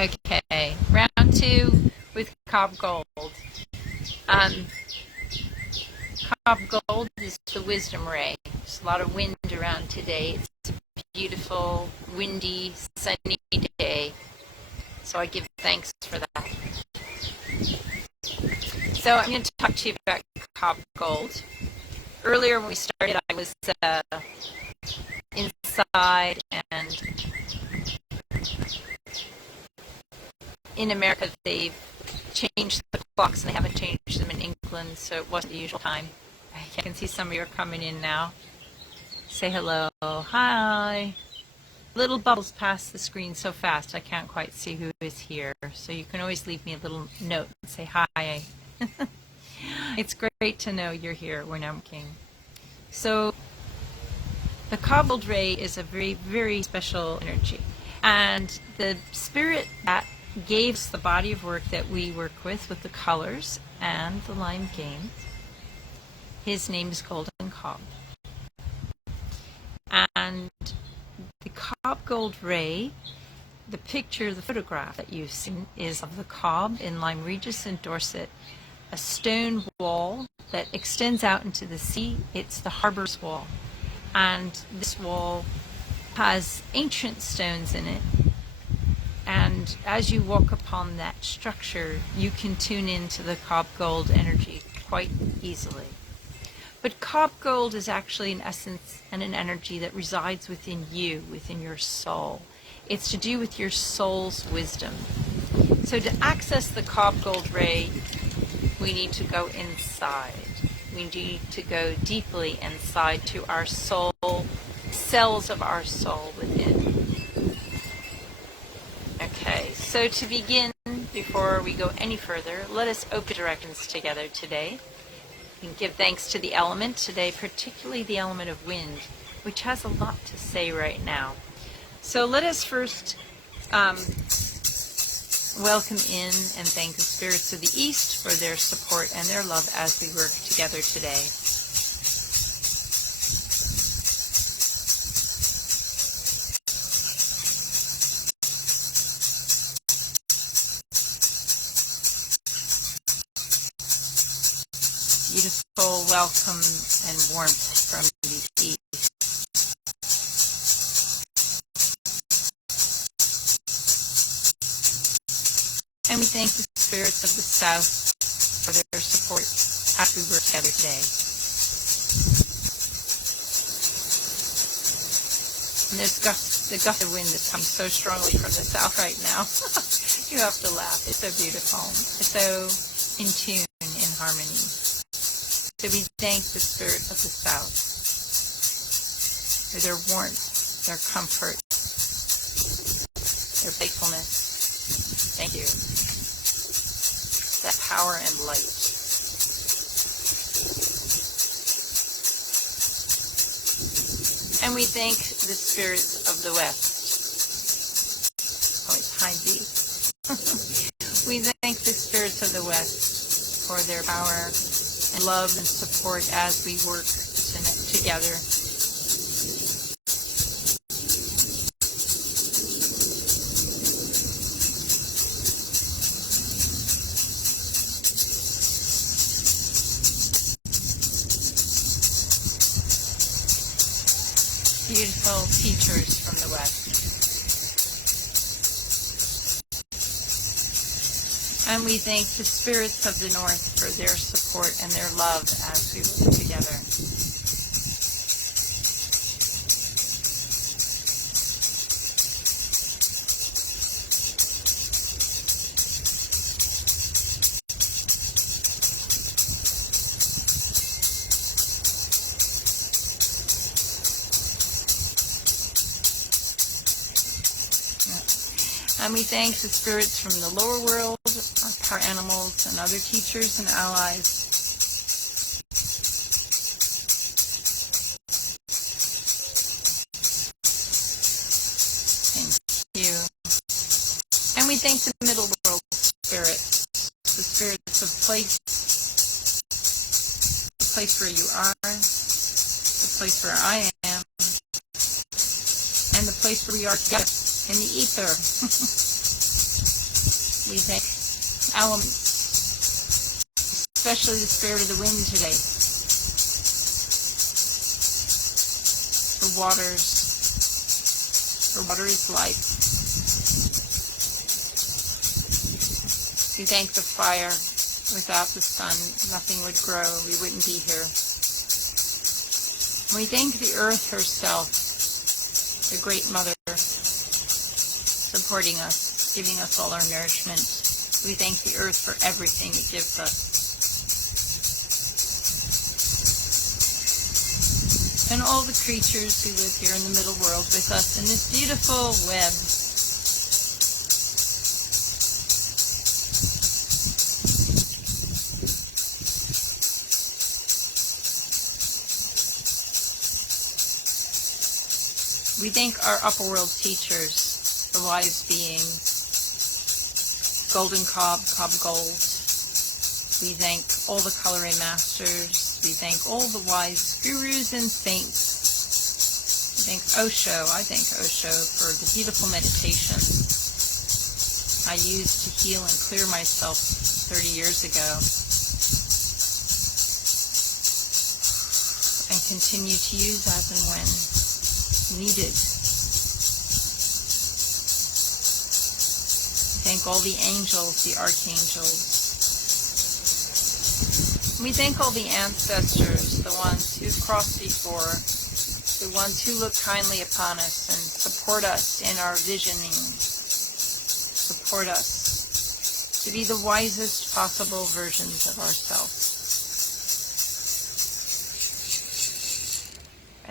Okay, round two with Cobb Gold. Um, Cobb Gold is the wisdom ray. There's a lot of wind around today. It's a beautiful, windy, sunny day. So I give thanks for that. So I'm going to talk to you about Cobb Gold. Earlier when we started, I was inside, and in America they've changed the clocks and they haven't changed them in England, so it wasn't the usual time. I can see some of you are coming in now. Say hello. Hi. Little bubbles pass the screen so fast I can't quite see who is here, so you can always leave me a little note and say hi. It's great to know you're here when I'm King. So the Cobb Gold ray is a very, very special energy, and the spirit that gave us the body of work that we work with the colors and the lime game, his name is Golden Cobb. And the Cobb Gold ray, the picture, the photograph that you've seen is of the Cobb in Lyme Regis in Dorset, a stone wall that extends out into the sea. It's the harbor's wall. And this wall has ancient stones in it. And as you walk upon that structure, you can tune into the Cobb Gold energy quite easily. But Cobb Gold is actually an essence and an energy that resides within you, within your soul. It's to do with your soul's wisdom. So to access the Cobb Gold ray, we need to go inside. We need to go deeply inside to our soul, cells of our soul within. Okay, so to begin, before we go any further, let us open directions together today. We can give thanks to the element today, particularly the element of wind, which has a lot to say right now. So let us first welcome in and thank the spirits of the East for their support and their love as we work together today. Beautiful welcome and warmth from the East. And we thank the spirits of the South for their support as we work together today. And there's the gust of wind that comes so strongly from the South right now. You have to laugh. It's so beautiful. It's so in tune, in harmony. So we thank the spirit of the South for their warmth, their comfort, their faithfulness. Thank you. That power and light. And we thank the spirits of the West. Oh, it's high B. We thank the spirits of the West for their power and love and support as we work together. Beautiful teachers from the West. And we thank the spirits of the North for their support and their love as we work together. And we thank the spirits from the lower world, our power animals, and other teachers and allies. Thank you. And we thank the middle world spirits, the spirits of place, the place where you are, the place where I am, and the place where we are together in the ether. We thank elements, especially the spirit of the wind today. The waters, for water is life. We thank the fire. Without the sun, nothing would grow. We wouldn't be here. We thank the earth herself, the great mother, supporting us, giving us all our nourishment. We thank the earth for everything it gives us. And all the creatures who live here in the middle world with us in this beautiful web. We thank our upper world teachers, the wise beings, Golden Cobb, Cobb Gold. We thank all the Colour masters. We thank all the wise gurus and saints. We thank Osho. I thank Osho for the beautiful meditation I used to heal and clear myself 30 years ago, and continue to use as and when needed. Thank all the angels, the archangels. We thank all the ancestors, the ones who've crossed before, the ones who look kindly upon us and support us in our visioning, support us to be the wisest possible versions of ourselves.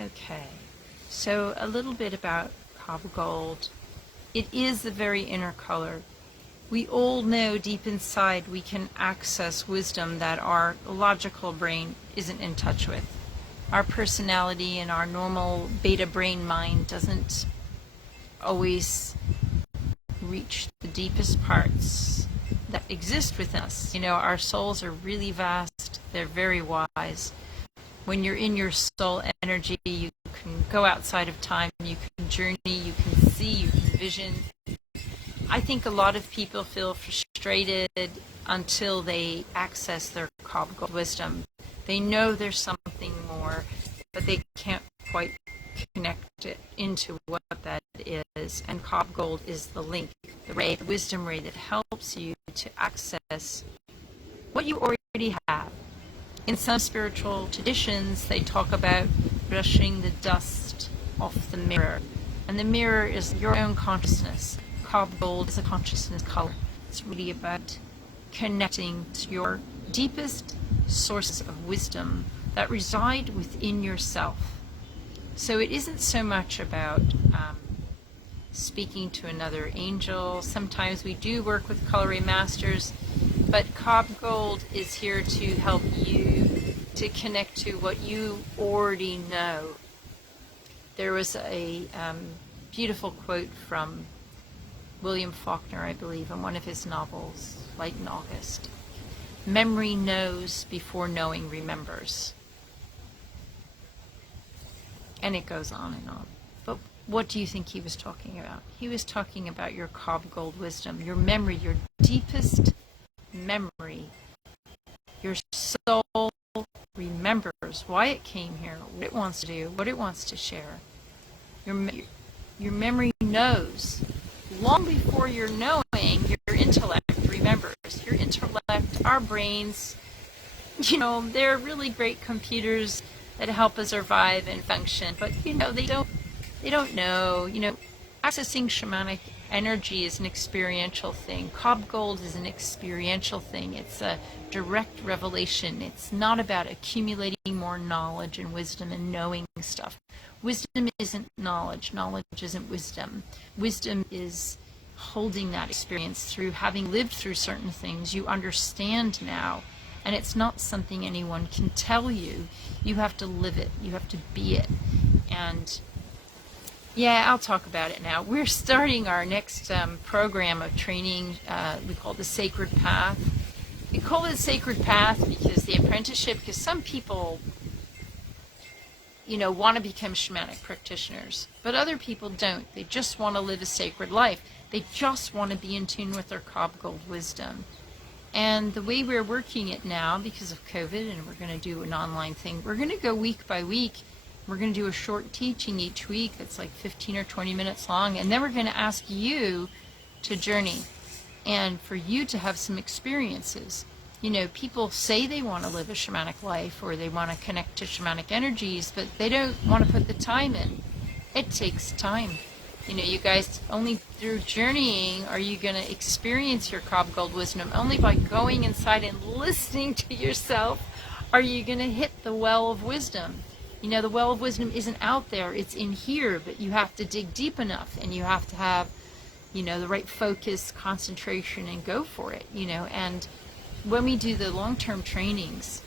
Okay. So a little bit about Cobb Gold. It is the very inner color. We all know deep inside we can access wisdom that our logical brain isn't in touch with. Our personality and our normal beta brain mind doesn't always reach the deepest parts that exist within us. You know, our souls are really vast. They're very wise. When you're in your soul energy, you can go outside of time, you can journey, you can see, you can vision. I think a lot of people feel frustrated until they access their Cobb Gold wisdom. They know there's something more, but they can't quite connect it into what that is. And Cobb Gold is the link, the ray, the wisdom ray that helps you to access what you already have. In some spiritual traditions, they talk about brushing the dust off the mirror. And the mirror is your own consciousness. Cobb Gold is a consciousness color. It's really about connecting to your deepest sources of wisdom that reside within yourself. So it isn't so much about speaking to another angel. Sometimes we do work with Colour Masters, but Cobb Gold is here to help you to connect to what you already know. There was a beautiful quote from William Faulkner, I believe, in one of his novels, Light in August. Memory knows before knowing remembers. And it goes on and on. But what do you think he was talking about? He was talking about your Cobb Gold wisdom, your memory, your deepest memory. Your soul remembers why it came here, what it wants to do, what it wants to share. Your memory knows. Long before your knowing, your intellect remembers. Your intellect, our brains, you know, they're really great computers that help us survive and function, but you know, they don't know. You know, accessing shamanic energy is an experiential thing. Cobb Gold is an experiential thing. It's a direct revelation. It's not about accumulating more knowledge and wisdom and knowing stuff. Wisdom isn't knowledge. Knowledge isn't wisdom. Wisdom is holding that experience through having lived through certain things. You understand now, and it's not something anyone can tell you. You have to live it. You have to be it. And yeah, I'll talk about it now. We're starting our next program of training. We call it the Sacred Path. We call it the Sacred Path because the apprenticeship, because some people, you know, want to become shamanic practitioners, but other people don't. They just want to live a sacred life. They just want to be in tune with their Cobb Gold wisdom. And the way we're working it now, because of COVID, and we're going to do an online thing, we're going to go week by week. We're going to do a short teaching each week that's like 15 or 20 minutes long. And then we're going to ask you to journey and for you to have some experiences. You know, people say they want to live a shamanic life or they want to connect to shamanic energies, but they don't want to put the time in. It takes time. You know, you guys, only through journeying are you going to experience your Cobb Gold wisdom. Only by going inside and listening to yourself are you going to hit the well of wisdom. You know, the well of wisdom isn't out there, it's in here, but you have to dig deep enough and you have to have, you know, the right focus, concentration, and go for it, you know. And when we do the long-term trainings,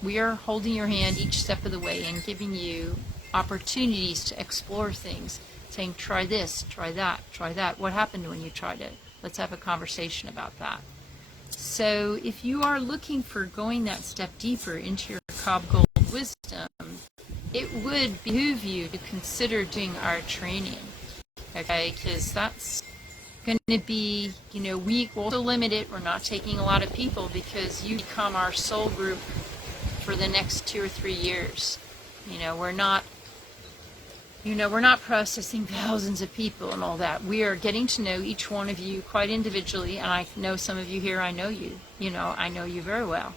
we are holding your hand each step of the way and giving you opportunities to explore things, saying, try this, try that, try that. What happened when you tried it? Let's have a conversation about that. So if you are looking for going that step deeper into your Cobb Gold wisdom, it would behoove you to consider doing our training, okay? Because that's going to be, you know, we'll also limit it. We're not taking a lot of people because you become our soul group for the next 2 or 3 years. You know, we're not processing thousands of people and all that. We are getting to know each one of you quite individually, and I know some of you here, I know you. You know, I know you very well.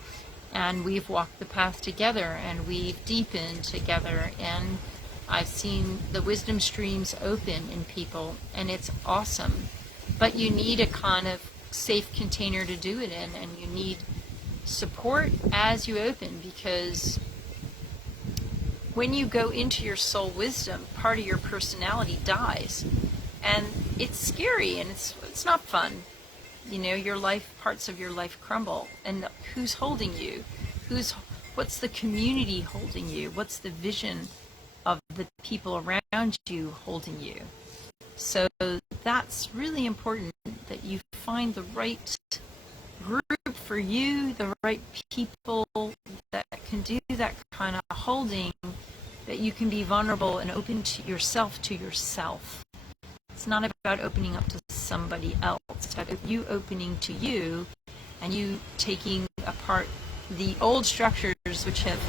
And we've walked the path together, and we've deepened together, and I've seen the wisdom streams open in people, and it's awesome. But you need a kind of safe container to do it in, and you need support as you open, because when you go into your soul wisdom, part of your personality dies. And it's scary, and it's not fun. You know, your life, parts of your life crumble. And who's holding you? What's the community holding you? What's the vision of the people around you holding you? So that's really important, that you find the right group for you, the right people that can do that kind of holding, that you can be vulnerable and open to yourself. It's not about opening up to somebody else. It's about you opening to you and you taking apart the old structures which have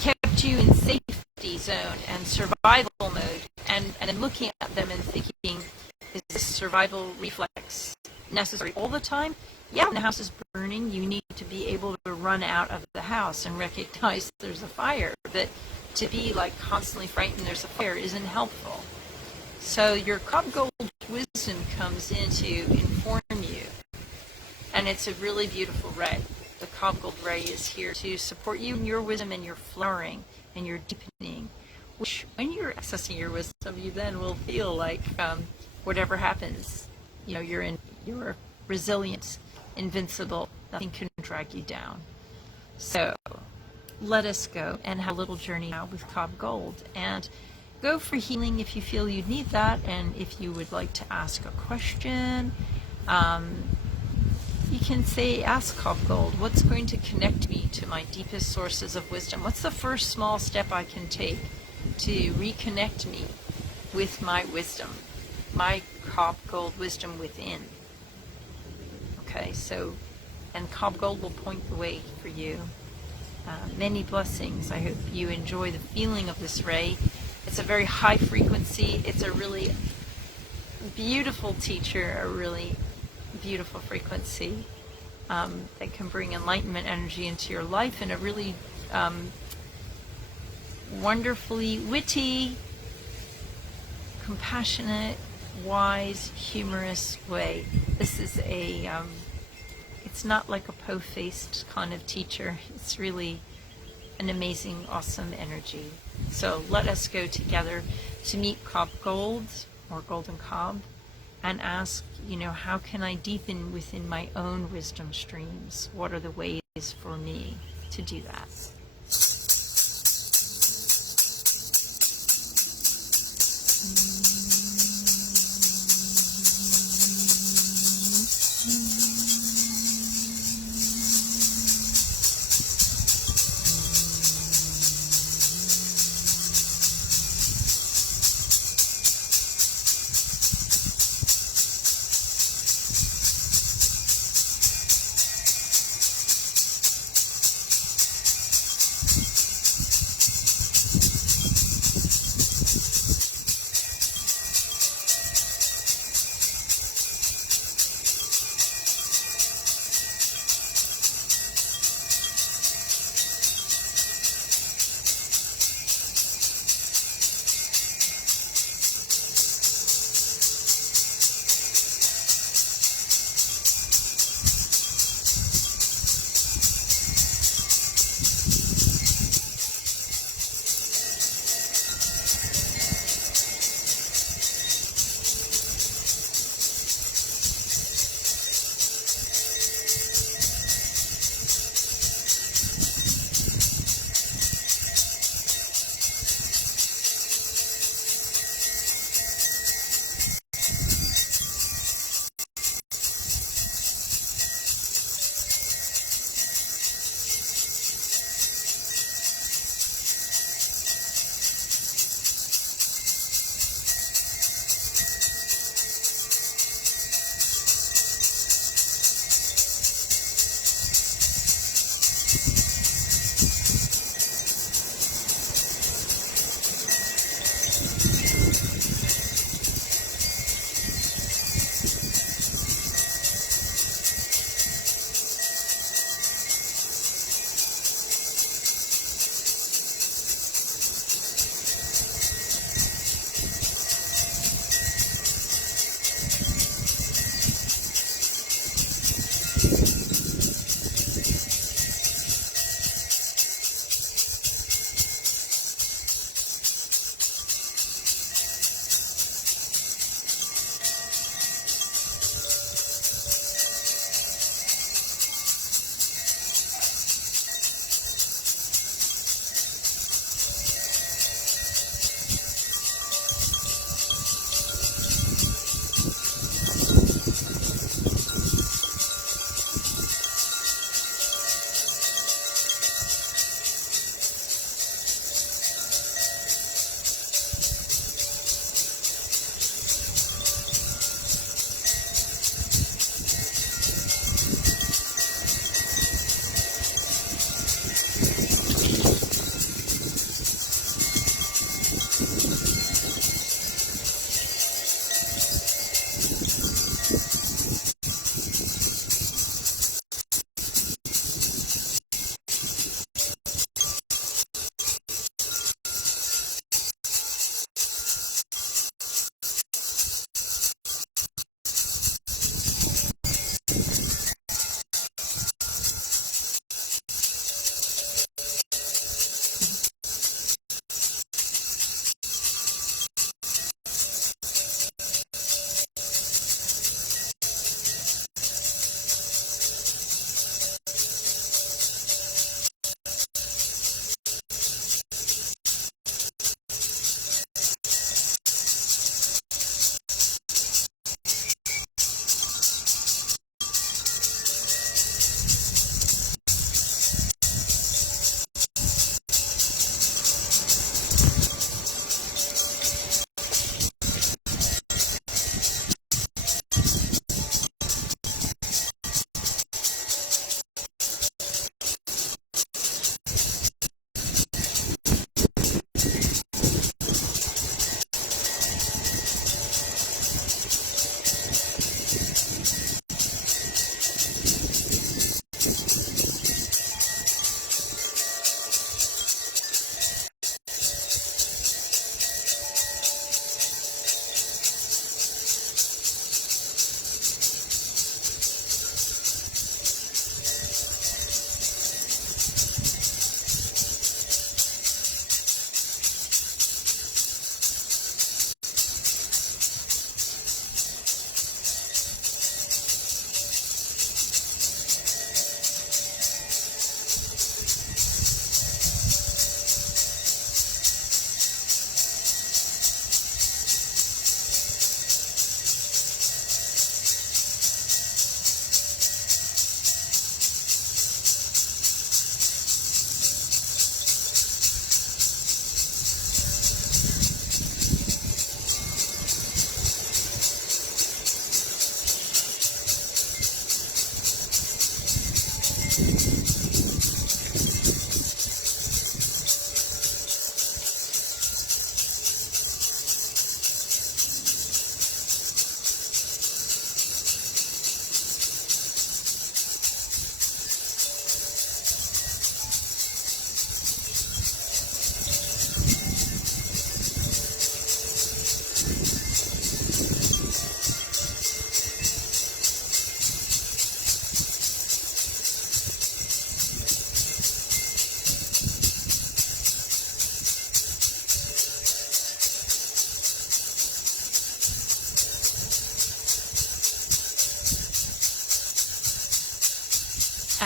kept you in safety zone and survival mode, and looking at them and thinking, is this survival reflex necessary all the time? Yeah, when the house is burning, you need to be able to run out of the house and recognize there's a fire. But to be like constantly frightened there's a fire isn't helpful. So your Cobb Gold wisdom comes in to inform you. And it's a really beautiful ray. The Cobb Gold ray is here to support you in your wisdom and your flowering and your deepening. Which, when you're accessing your wisdom, you then will feel like whatever happens, you know, you're resilient, invincible. Nothing can drag you down. So let us go and have a little journey now with Cobb Gold, and go for healing if you feel you need that. And if you would like to ask a question, you can say, ask Cobb Gold, what's going to connect me to my deepest sources of wisdom? What's the first small step I can take to reconnect me with my wisdom, my Cobb Gold wisdom within? Okay, so, and Cobb Gold will point the way for you. Many blessings. I hope you enjoy the feeling of this ray. It's a very high frequency. It's a really beautiful teacher, a really beautiful frequency that can bring enlightenment energy into your life in a really wonderfully witty, compassionate, wise, humorous way. This is it's not like a po-faced kind of teacher. It's really an amazing, awesome energy. So let us go together to meet Cobb Gold, or Golden Cobb, and ask, you know, how can I deepen within my own wisdom streams? What are the ways for me to do that?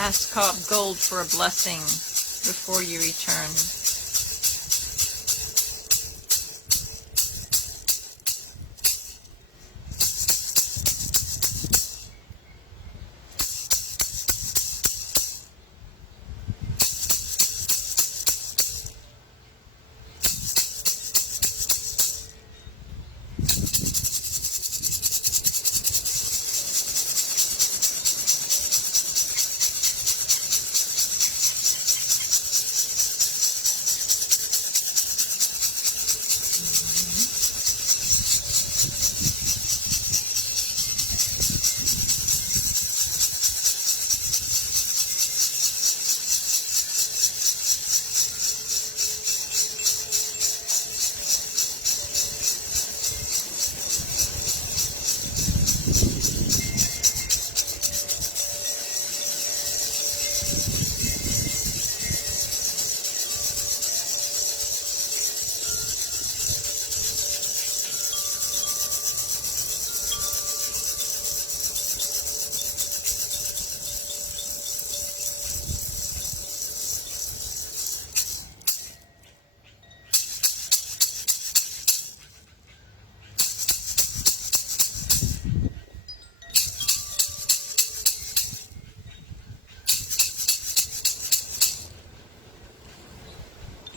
Ask Cobb Gold for a blessing before you return.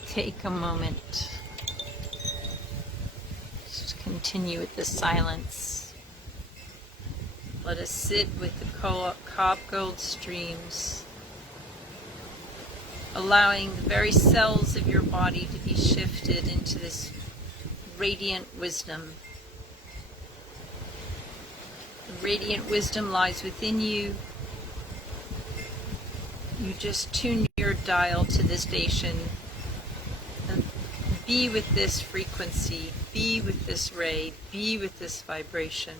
Take a moment. Just continue with the silence. Let us sit with the Cobb Gold streams, allowing the very cells of your body to be shifted into this radiant wisdom. The radiant wisdom lies within you. You just tune your dial to this station and be with this frequency, be with this ray, be with this vibration.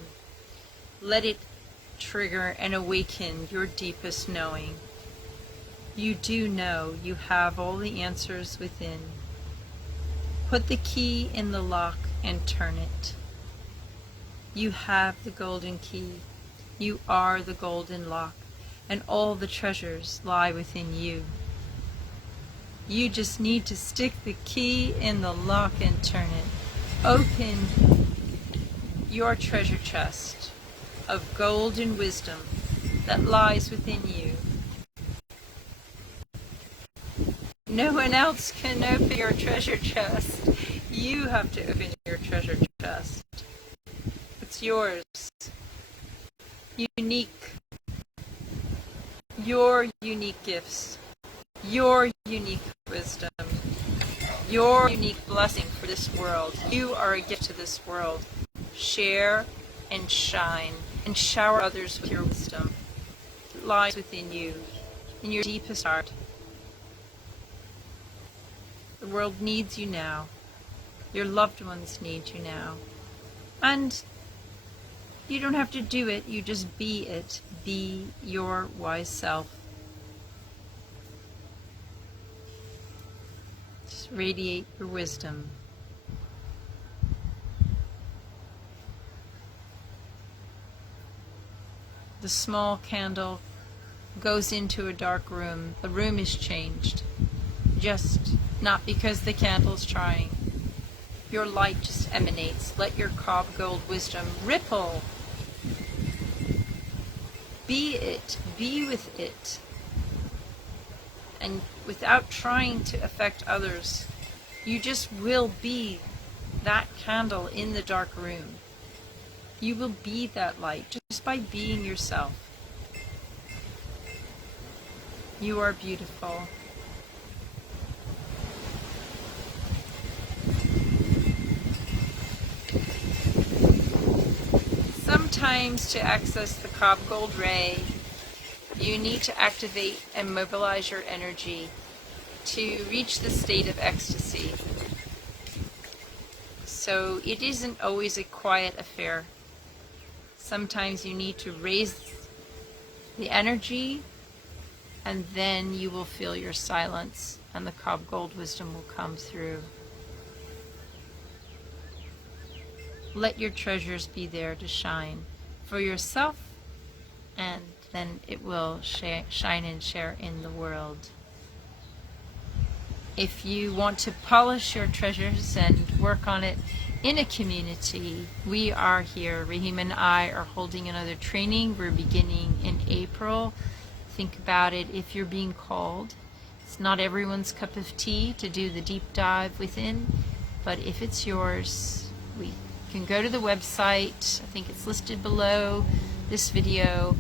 Let it trigger and awaken your deepest knowing. You do know you have all the answers within. Put the key in the lock and turn it. You have the golden key. You are the golden lock, and all the treasures lie within you. You just need to stick the key in the lock and turn it. Open your treasure chest of golden wisdom that lies within you. No one else can open your treasure chest. You have to open your treasure chest. It's yours. Unique. Your unique gifts. Your unique wisdom. Your unique blessing for this world. You are a gift to this world. Share and shine and shower others with your wisdom. It lies within you, in your deepest heart. The world needs you now. Your loved ones need you now. And you don't have to do it, you just be it. Be your wise self. Just radiate your wisdom. The small candle goes into a dark room. The room is changed. Just not because the candle's trying. Your light just emanates. Let your Cobb Gold wisdom ripple. Be it. Be with it. And without trying to affect others, you just will be that candle in the dark room. You will be that light just by being yourself. You are beautiful. Sometimes to access the Cobb Gold Ray, you need to activate and mobilize your energy to reach the state of ecstasy. So it isn't always a quiet affair. Sometimes you need to raise the energy, and then you will feel your silence and the Cobb Gold wisdom will come through. Let your treasures be there to shine for yourself and then it will shine and share in the world. If you want to polish your treasures and work on it in a community, we are here. Raheem and I are holding another training. We're beginning in April. Think about it if you're being called. It's not everyone's cup of tea to do the deep dive within, but if it's yours, we can go to the website. I think it's listed below this video.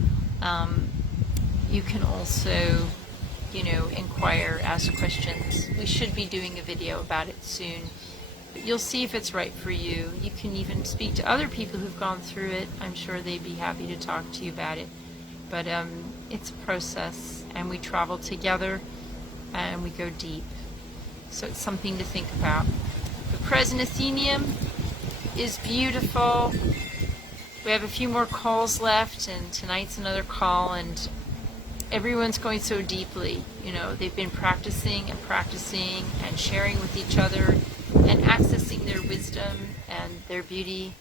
You can also, inquire, ask questions. We should be doing a video about it soon. But you'll see if it's right for you. You can even speak to other people who've gone through it. I'm sure they'd be happy to talk to you about it. But it's a process, and we travel together, and we go deep. So it's something to think about. The Colour Athenaeum is beautiful. We have a few more calls left, and tonight's another call, and everyone's going so deeply. They've been practicing and sharing with each other and accessing their wisdom and their beauty.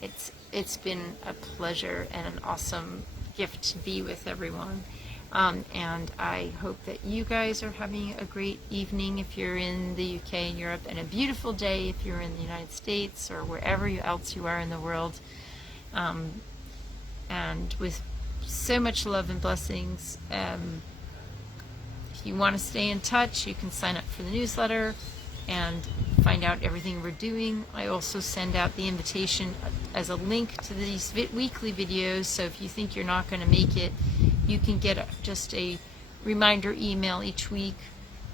It's been a pleasure and an awesome gift to be with everyone. And I hope that you guys are having a great evening if you're in the UK and Europe, and a beautiful day if you're in the United States or wherever else you are in the world. And with so much love and blessings. If you want to stay in touch, you can sign up for the newsletter and find out everything we're doing. I also send out the invitation as a link to these weekly videos, so if you think you're not going to make it, you can get just a reminder email each week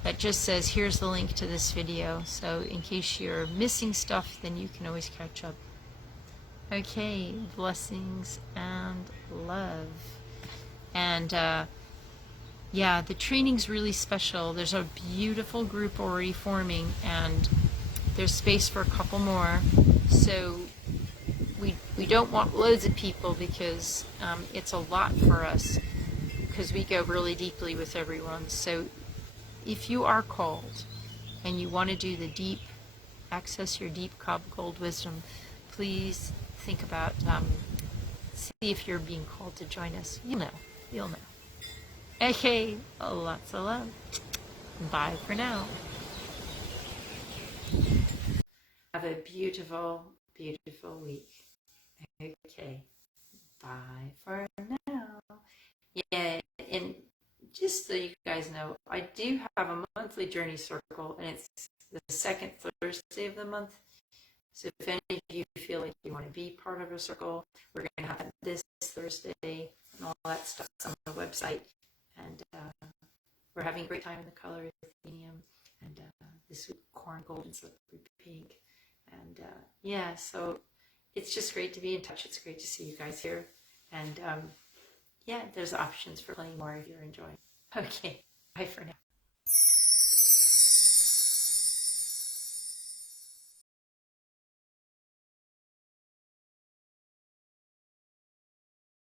that just says, here's the link to this video. So in case you're missing stuff, then you can always catch up. Okay, blessings and love. And yeah, the training's really special. There's a beautiful group already forming, and there's space for a couple more. So we don't want loads of people because it's a lot for us, because we go really deeply with everyone. So if you are called and you want to do the deep, access your deep Cobb Gold wisdom, please think about, see if you're being called to join us. You'll know. Okay, lots of love. Bye for now. Have a beautiful, beautiful week. Okay, bye for now. Yeah, and just so you guys know, I do have a monthly journey circle, and it's the second Thursday of the month. So if any of you feel like you want to be part of a circle, we're going to have this Thursday and all that stuff on the website. And we're having a great time in the Colour Athenaeum. And this week, corn, gold, and slippery pink. And yeah, so it's just great to be in touch. It's great to see you guys here. And yeah, there's options for playing more if you're enjoying. Okay, bye for now.